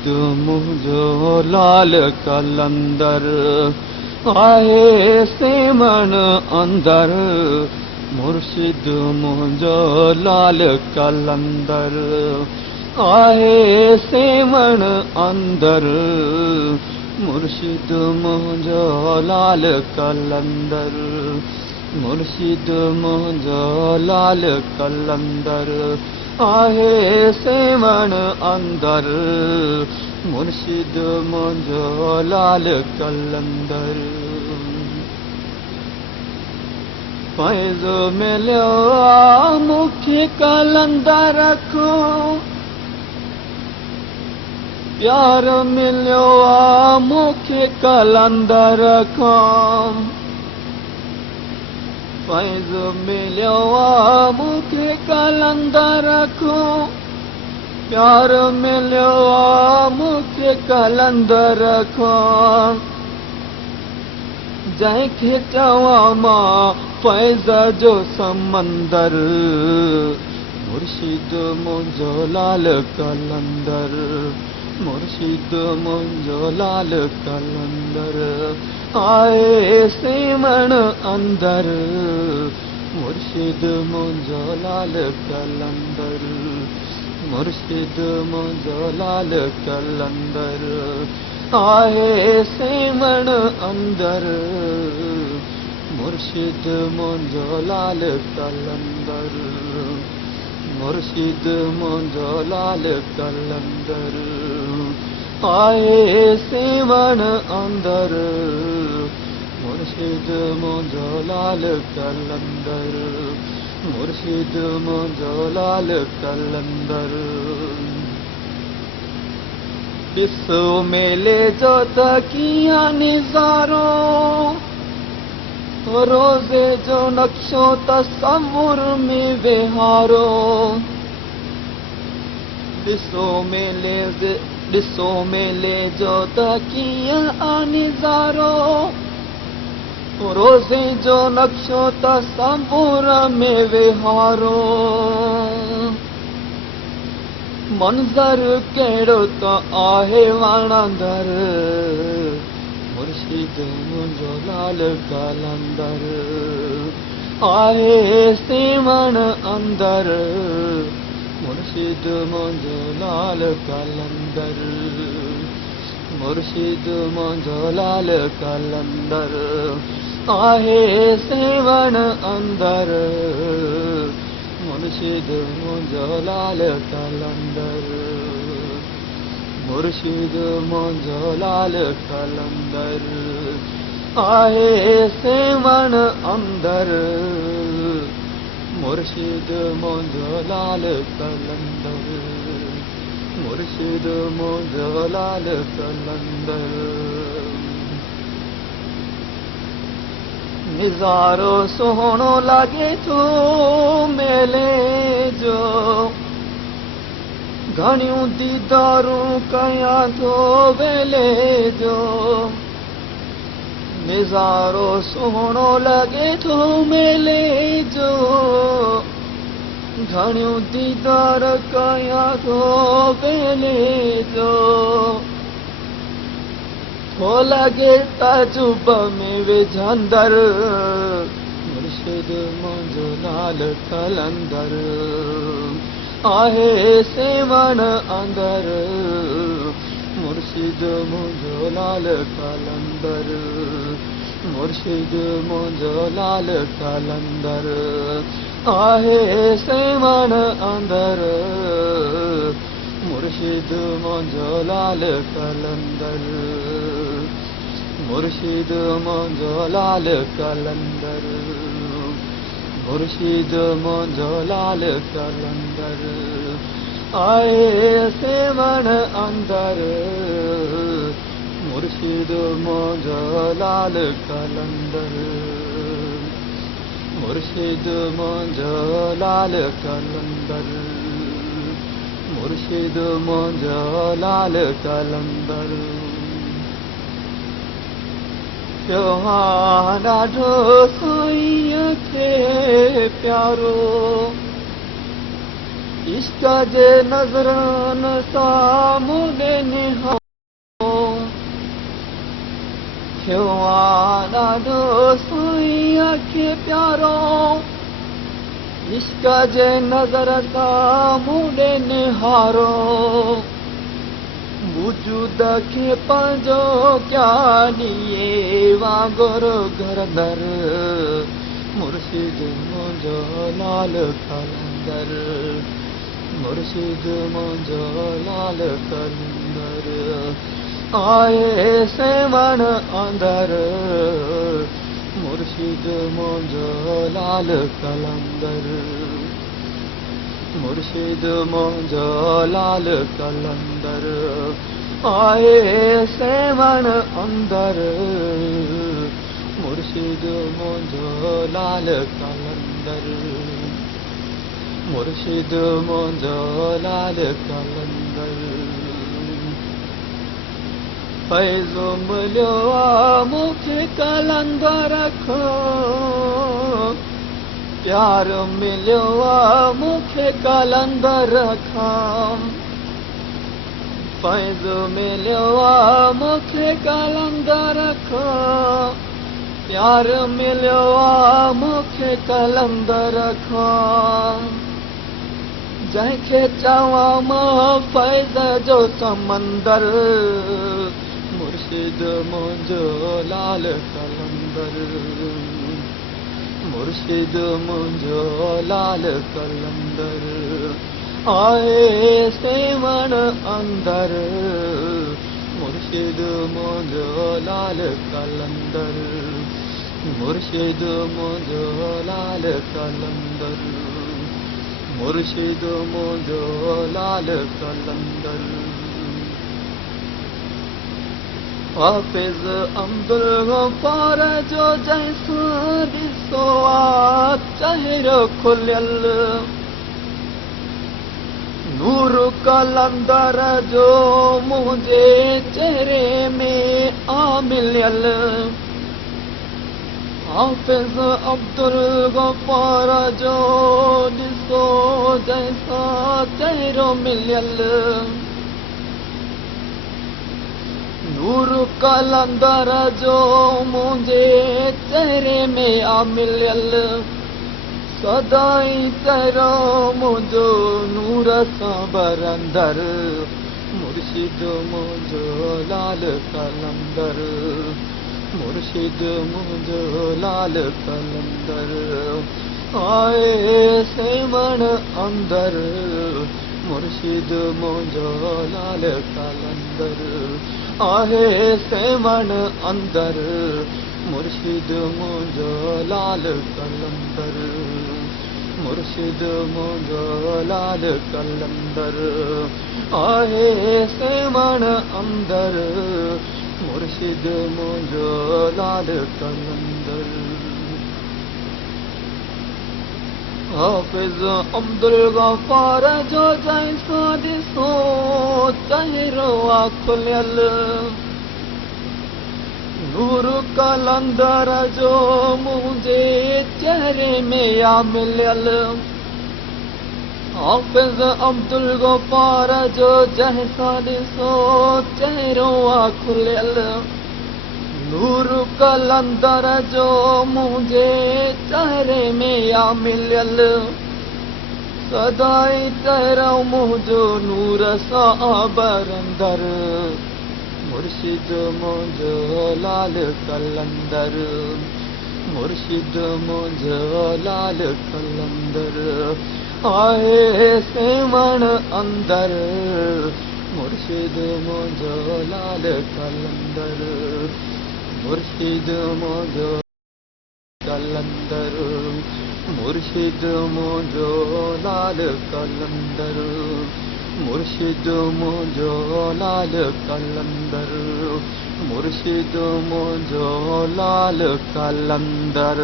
मुर्शिद मुंहिंजो लाल कलंदर आहे सेवण अंदर। मुर्शिद मुंहिंजो लाल कलंदर आहे सेवण अंदर। मुर्शिद मुंहिंजो लाल कलंदर मुर्शिद मुंहिंजो लाल कलंदर आहे सेवण अंदर। मुर्शिद मुंहिंजो लाल कलंदर फैज़ मिलियो आहे मूंखे कलंदर को प्यार मिलियो आहे मूंखे कलंदर खां। फैज़ मिलियो आहे मूंखे कलंदर खां प्यार मिलियो आहे मूंखे कलंदर खां। जंहिंखे चवां मां फैज़ जो समंदर। मुर्शिद मुंहिंजो लाल कलंदर मुर्शिद मुंहिंजो लाल कलंदर आहे सेवण अंदर। मुर्शिद मुंहिंजो लाल कलंदर मुर्शिद मुंहिंजो लाल कलंदर आहे सेवण अंदर। मुर्शिद मुंहिंजो लाल कलंदर मुर्शिद मुंहिंजो लाल कलंदर आहे सेवण अंदर। मुर्शिद मुंहिंजो लाल कलंदर मुर्शिद मुंहिंजो लाल कलंदर। ॾिसो मेले जो त कीअं निज़ारो रोज़े जो नक्शो तसव्वुर में विहारो। ॾिसो मेले जो त कीअं निज़ारो रोज़े जो नक्शो तसव्वुर में विहारो। मंज़र कहिड़ो त आहे वणंदर। मुर्शिद मुंहिंजो लाल कलंदर आहे सेवण अंदर। मुर्शिद मुंहिंजो लाल कलंदर मुर्शिद मुंहिंजो लाल कलंदर आहे सेवण अंदर। मुर्शिद मुंहिंजो लाल कलंदर मुर्शिद मुंहिंजो लाल कलंदर आहे सेवण अंदर। मुर्शिद मुंहिंजो लाल कलंदर मुर्शिद मुंहिंजो लाल कलंदर। निज़ारो सुहिणो लॻे थो मेले जो घणियूं दीदारूं कयां थो वेले जो। निज़ारो सुहिणो लॻे थो मेले जो घणियूं दीदार कयां थो वेले जो। थो लॻे ताजुब में विझंदर। मुर्शिद मुंहिंजो लाल कलंदर आहे सेवण अंदर। मुर्शिद मुंहिंजो लाल कलंदर मुर्शिद मुंहिंजो लाल कलंदर आहे सेवण अंदर। मुर्शिद मुंहिंजो लाल कलंदर मुर्शिद मुंहिंजो लाल कलंदर मुर्शिद मुंहिंजो लाल कलंदर आहे सेवण अंदर। मुर्शिद मुंहिंजो लाल कलंदर मुर्शिद मुंहिंजो लाल कलंदर मुर्शिद मुंहिंजो लाल कलंदर। त्योहार ॾाढो साईं खे प्यारो इश्क जे नज़रन साम्हूं निहारो थियो आ ॾाढो साईं खे प्यारो इश्क जे नज़र साम्हूं निहारो वजूद खे पंहिंजो क्या ॾिए वांगुरु घरंदर मुर्शिद मुंहिंजो लाल कलंदर मुर्शिद मुंहिंजो लाल कलंदर आए सेवण अंदर मुर्शिद मुंहिंजो लाल कलंदर मुर्शिद मुंहिंजो लाल कलंदर आए सेवण अंदर मुर्शिद मुंहिंजो लाल कलंदर मुर्शिद मुंहिंजो लाल कलंदर फैज़ो मिलियो आ मूंखे कलंदर खां प्यार मिलियो आ मूंखे कलंदर खां फैज़ मिलियो आ मूंखे कलंदर खां प्यार मिलियो आ मूंखे कलंदर खां जंहिंखे चवां मां फैज़ जो समंदर मुर्शिद मुंहिंजो लाल कलंदर मुर्शिद मुंहिंजो लाल कलंदर आए सेवण अंदर मुर्शिद मुंहिंजो लाल कलंदर मुर्शिद मुंहिंजो लाल कलंदर मुर्शिद मुंहिंजो लाल कलंदर हाफ़िज़ अब्दुल गफ़ार जो जंहिंसां ॾिसो आ चहिरो खुलियल नूर कलंदर जो मुंहिंजे चहिरे में आ मिलियल हाफ़िज़ अब्दुल गफ़ार जो ॾिसो जंहिंसां चहिरो मिलियल नूर कलंदर जो मुंहिंजे चहिरे में आ मिलियल सदाई चहिरो मुंहिंजो नूर सां बरंदर मुर्शिद मुंहिंजो लाल कलंदर मुर्शिद मुंहिंजो लाल कलंदर आए सेवण अंदर मुर्शिद मुंहिंजो लाल कलंदर आहे सेवण अंदर मुर्शिद मुंहिंजो लाल कलंदर मुर्शिद मुंहिंजो लाल कलंदर आहे सेवण अंदर मुर्शिद मुंहिंजो लाल कलंदर हाफ़िज़ अब्दुल गफ़ार जो जंहिंसां ॾिसो चहिरो आ खुलियल नूर कलंदर जो मुंहिंजे चहिरे में आ मिलियल हाफ़िज़ अब्दुल गफ़ार जो जंहिंसां ॾिसो चहिरो आ खुलियल नूर कलंदर जो मुंहिंजे चहिरे में आ मिलियल सदाई चहिरो मुंहिंजो नूर सां बरंदर मुर्शिद मुंहिंजो लाल कलंदर मुर्शिद मुंहिंजो लाल कलंदर आहे सेवण अंदर मुर्शिद मुंहिंजो लाल कलंदर मुर्शिद मुंहिंजो कलंदर मुर्शिद मुंहिंजो लाल कलंदर मुर्शिद मुंहिंजो लाल कलंदर मुर्शिद मुंहिंजो लाल कलंदर